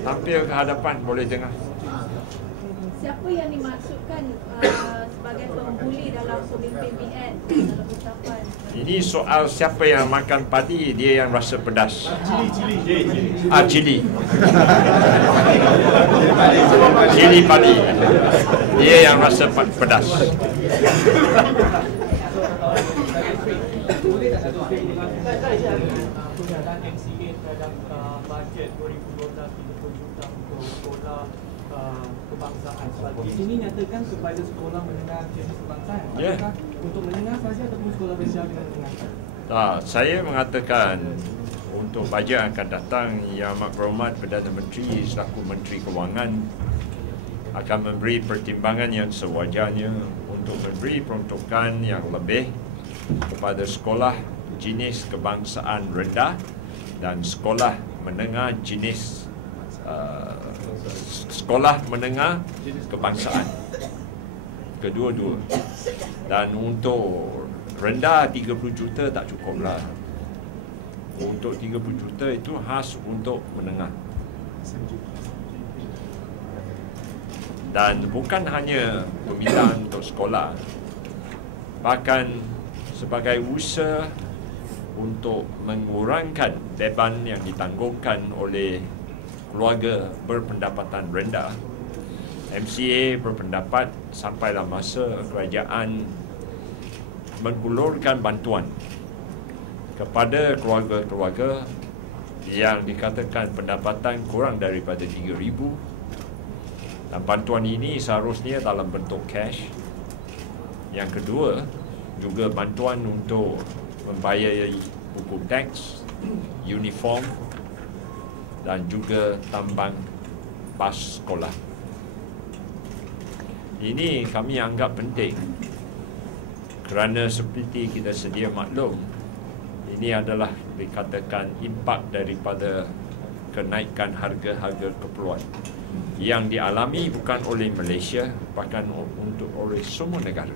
Tampil ke hadapan, boleh dengar. Siapa yang dimaksudkan sebagai pembuli dalam pemimpin BN dalam ucapan? Ini soal siapa yang makan padi, dia yang rasa pedas. Cili. Cili padi. Dia yang rasa pedas. MCA terhadap bajet 2012 30 juta untuk sekolah kebangsaan. Di sini nyatakan kepada sekolah menengah jenis kebangsaan. Apakah untuk menengah saja ataupun sekolah rendah dengan menengah? Tak, saya mengatakan untuk bajet akan datang, Yang Amat Berhormat Perdana Menteri selaku Menteri Kewangan akan memberi pertimbangan yang sewajarnya untuk memberi peruntukan yang lebih kepada sekolah jenis kebangsaan rendah dan sekolah menengah jenis sekolah menengah kebangsaan kedua-dua. Dan untuk rendah 30 juta tak cukup lah. Untuk 30 juta itu khas untuk menengah. Dan bukan hanya permintaan untuk sekolah, bahkan sebagai usaha untuk mengurangkan beban yang ditanggungkan oleh keluarga berpendapatan rendah, MCA berpendapat sampailah masa kerajaan menghulurkan bantuan kepada keluarga-keluarga yang dikatakan pendapatan kurang daripada 3,000, dan bantuan ini seharusnya dalam bentuk cash. Yang kedua, juga bantuan untuk membayar buku teks, uniform dan juga tambang bas sekolah. Ini kami anggap penting kerana seperti kita sedia maklum, ini adalah dikatakan impak daripada kenaikan harga-harga keperluan yang dialami bukan oleh Malaysia, bahkan untuk oleh semua negara.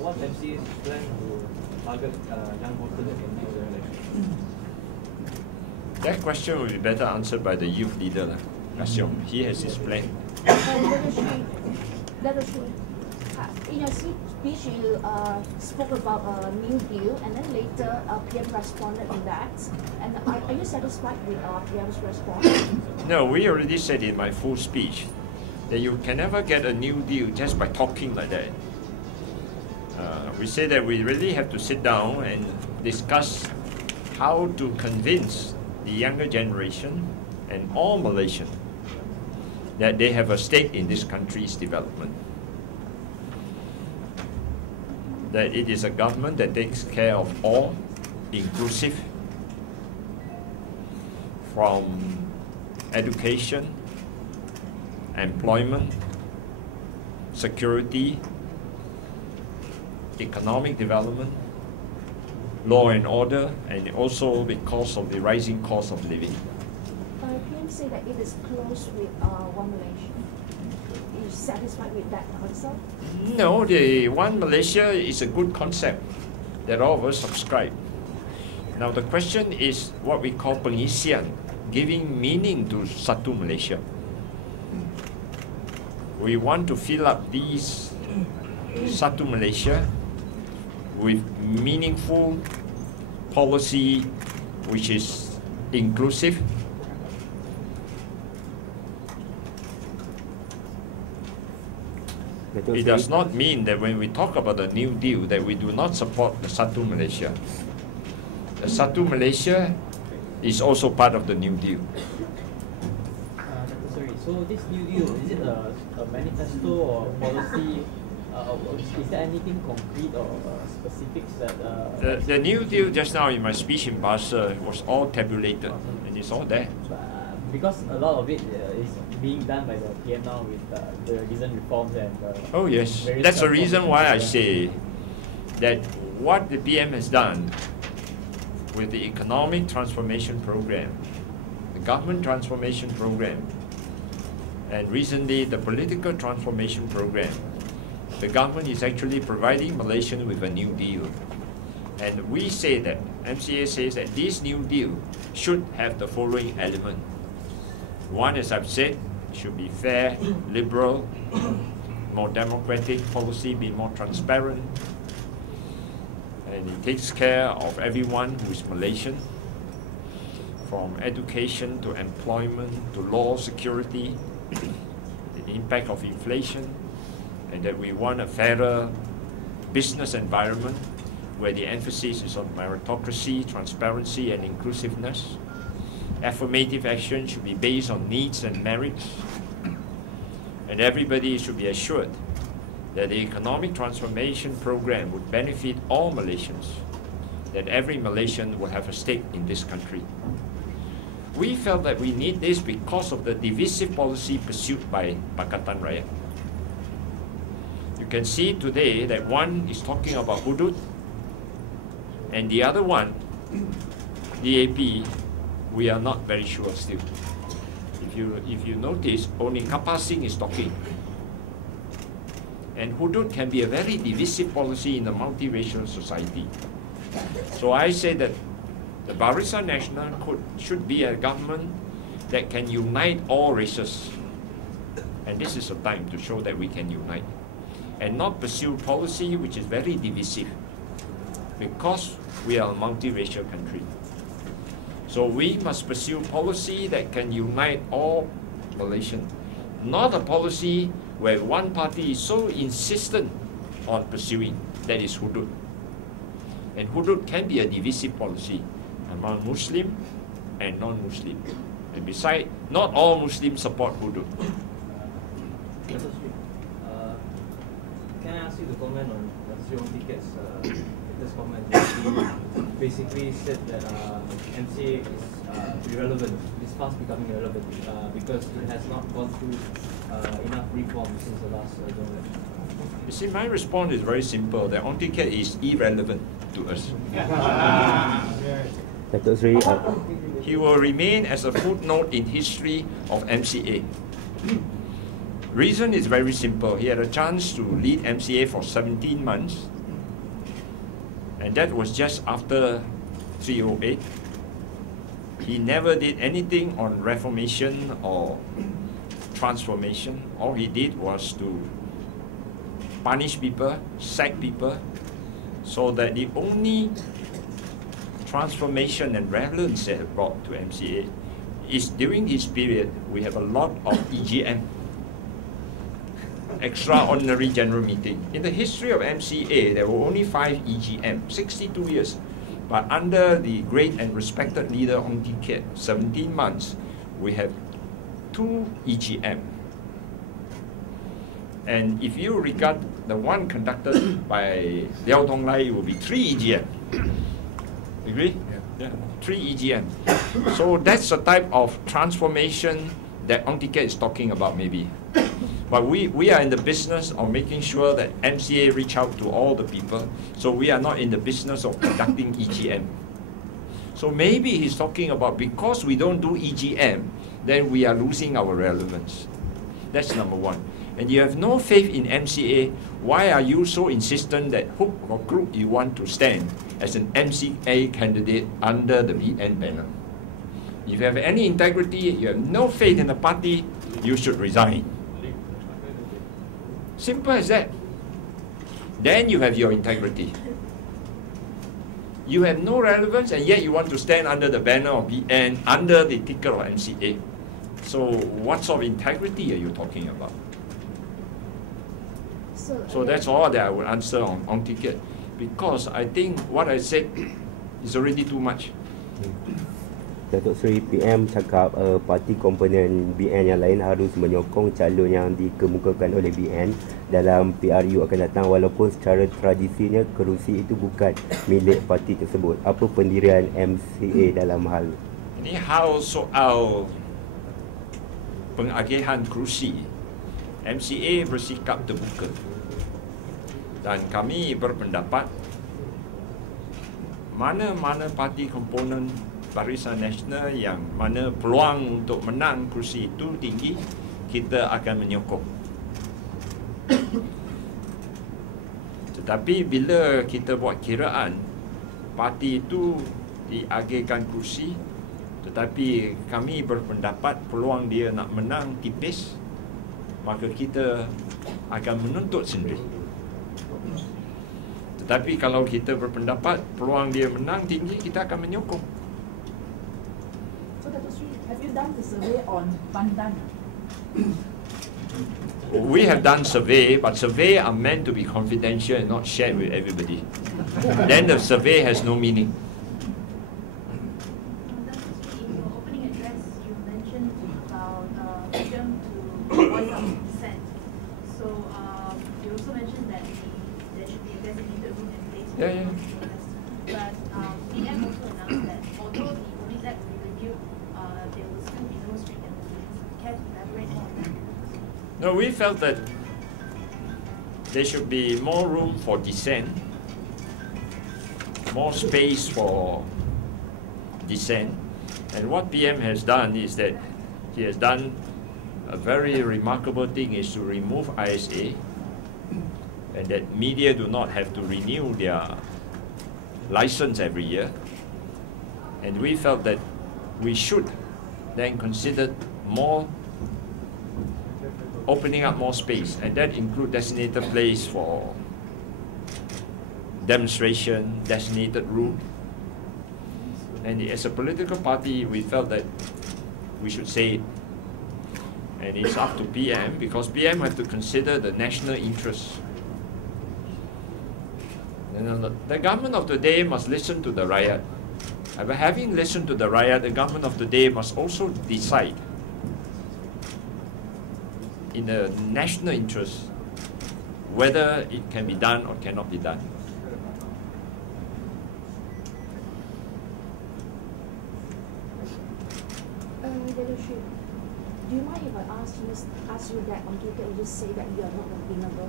What MCA is plan to target young voters in the election? That question will be better answered by the youth leader, Kasyong. He has his plan. In your speech, you spoke about a new deal, and then later PM responded to that. And are you satisfied with PM's response? No, we already said in my full speech that you can never get a new deal just by talking like that. We say that we really have to sit down and discuss how to convince the younger generation and all Malaysians that they have a stake in this country's development. That it is a government that takes care of all, inclusive, from education, employment, security, economic development, law and order, and also because of the rising cost of living. PM say that it is close with One Malaysia. Are you satisfied with that concept? No, the One Malaysia is a good concept that all of us subscribe. Now the question is what we call pengisian, giving meaning to Satu Malaysia. We want to fill up these Satu Malaysia with meaningful policy which is inclusive, it does not mean that when we talk about the New Deal that we do not support the Satu Malaysia. The Satu Malaysia is also part of the New Deal. Sorry, so this New Deal, is it a manifesto or policy? Is there anything concrete or specifics that... The New Deal just now in my speech in Bahasa was all tabulated and it's all there. Because a lot of it is being done by the PM now with the recent reforms and... oh yes, that's the reason why I say that what the PM has done with the economic transformation program, the government transformation program, And recently, the political transformation program, the government is actually providing Malaysians with a new deal. And we say that, MCA says that this new deal should have the following element. One, as I've said, should be fair, liberal, more democratic policy, be more transparent, and it takes care of everyone who is Malaysian, from education to employment to law security, the impact of inflation, and that we want a fairer business environment where the emphasis is on meritocracy, transparency, and inclusiveness. Affirmative action should be based on needs and merits, and everybody should be assured that the economic transformation program would benefit all Malaysians, that every Malaysian will have a stake in this country. We felt that we need this because of the divisive policy pursued by Pakatan Rakyat. You can see today that one is talking about hudud, and the other one, DAP, we are not very sure still. If you notice, only Kapal Singh is talking. And hudud can be a very divisive policy in a multiracial society. So I say that the Barisan Nasional should be a government that can unite all races. And this is a time to show that we can unite. And not pursue policy which is very divisive. Because we are a multiracial country. So we must pursue policy that can unite all Malaysians. Not a policy where one party is so insistent on pursuing, that is hudud. And hudud can be a divisive policy among Muslim and non-Muslim. And besides, not all Muslims support hudud. Can I ask you to comment on Ong Tee Keat's latest comment? He basically said that MCA is irrelevant. It's fast becoming irrelevant because it has not gone through enough reforms since the last government. You see, my response is very simple, that Ong Tee Keat is irrelevant to us. He will remain as a footnote in history of MCA. Reason is very simple. He had a chance to lead MCA for 17 months, and that was just after 308. He never did anything on reformation or transformation. All he did was to punish people, sack people, so that the only transformation and relevance that it brought to MCA is during his period, we have a lot of EGM, Extraordinary General Meeting. In the history of MCA, there were only 5 EGM, 62 years. But under the great and respected leader Ong Tee Keat, 17 months, we have 2 EGM. And if you regard the one conducted by Liao Tong Lai, it will be 3 EGM. Agree? Yeah. 3 EGM. So that's the type of transformation that Ong Tee Keat is talking about, maybe. But we are in the business of making sure that MCA reach out to all the people. So we are not in the business of conducting EGM. So maybe he's talking about because we don't do EGM, then we are losing our relevance. That's number one. And you have no faith in MCA, why are you so insistent that hook or crook you want to stand as an MCA candidate under the BN banner? If you have any integrity, you have no faith in the party, you should resign. Simple as that. Then you have your integrity. You have no relevance, and yet you want to stand under the banner of BN, under the ticket of MCA. So what sort of integrity are you talking about? So that's all that I would answer on Ong Tee Keat, because I think what I said is already too much. Datuk Seri PM cakap parti komponen BN yang lain harus menyokong calon yang dikemukakan oleh BN dalam PRU akan datang, walaupun secara tradisinya kerusi itu bukan milik parti tersebut. Apa pendirian MCA dalam hal ini? Hal soal pengagihan kerusi, MCA bersikap terbuka, dan kami berpendapat mana-mana parti komponen Barisan Nasional yang mana peluang untuk menang kerusi itu tinggi, kita akan menyokong. Tetapi bila kita buat kiraan, parti itu diagihkan kursi, tetapi kami berpendapat peluang dia nak menang tipis, maka kita akan menuntut sendiri. Tetapi kalau kita berpendapat peluang dia menang tinggi, kita akan menyokong. So Dato' Sri, have you done the survey on Pandan? We have done survey, but survey are meant to be confidential and not shared with everybody. Then the survey has no meaning. In your opening address, you mentioned about freedom to voice out dissent. So you also mentioned that there should be a designated room in place for Yeah. protest. But PM also announced that although the Police Act will be reviewed, there will still be no strict penalties. Care to elaborate more on that? No, we felt that there should be more room for dissent, more space for dissent. And what PM has done is that he has done a very remarkable thing, is to remove ISA, and that media do not have to renew their license every year. And we felt that we should then consider more opening up more space, and that include designated place for demonstration, designated room. And as a political party, we felt that we should say it. And it's up to PM, because PM have to consider the national interest. And the government of the day must listen to the riot. And by having listened to the riot, the government of the day must also decide in the national interest whether it can be done or cannot be done. Dato' Sri, do you mind if I ask you that Ong Tee Keat will just say that you are not available?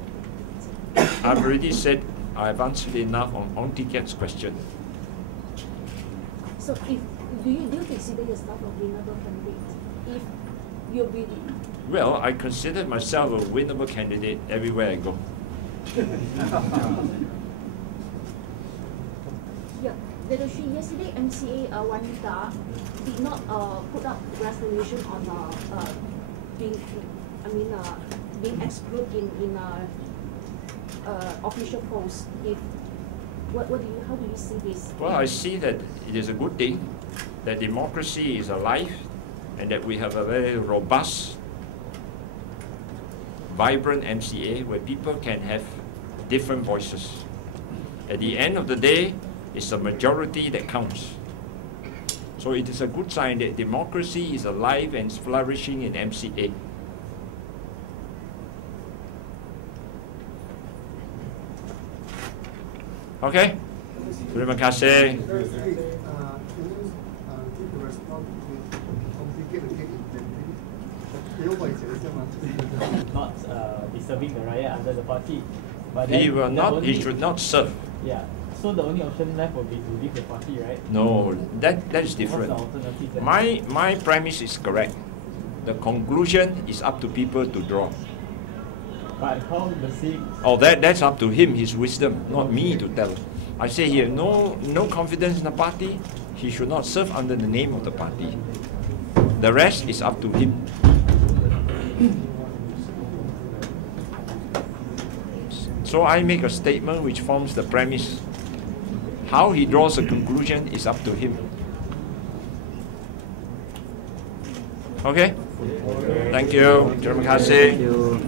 I've already said I've answered enough on Ong Tee Keat's question. So if do you consider yourself a winnable candidate? If you'll be Well, I consider myself a winnable candidate everywhere I go. Yeah, Dato' Sri, yesterday MCA Wanita did not put up resolution on being excluded in official posts. How do you see this? Well, I see that it is a good thing that democracy is alive and that we have a very robust, vibrant MCA where people can have different voices. At the end of the day, it's the majority that counts. So it is a good sign that democracy is alive and flourishing in MCA. Okay? Terima kasih. Not disturbing the riot under the party. But He then will the not. only- He should not serve. Yeah. So the only option left will be to leave the party, right? No, that is What's different. the alternative then? My premise is correct. The conclusion is up to people to draw. But how the same? Oh, that's up to him, his wisdom, not me to tell. I say here, no confidence in the party. He should not serve under the name of the party. The rest is up to him. So I make a statement which forms the premise. How he draws a conclusion is up to him. Okay? Thank you. Terima kasih. Thank you.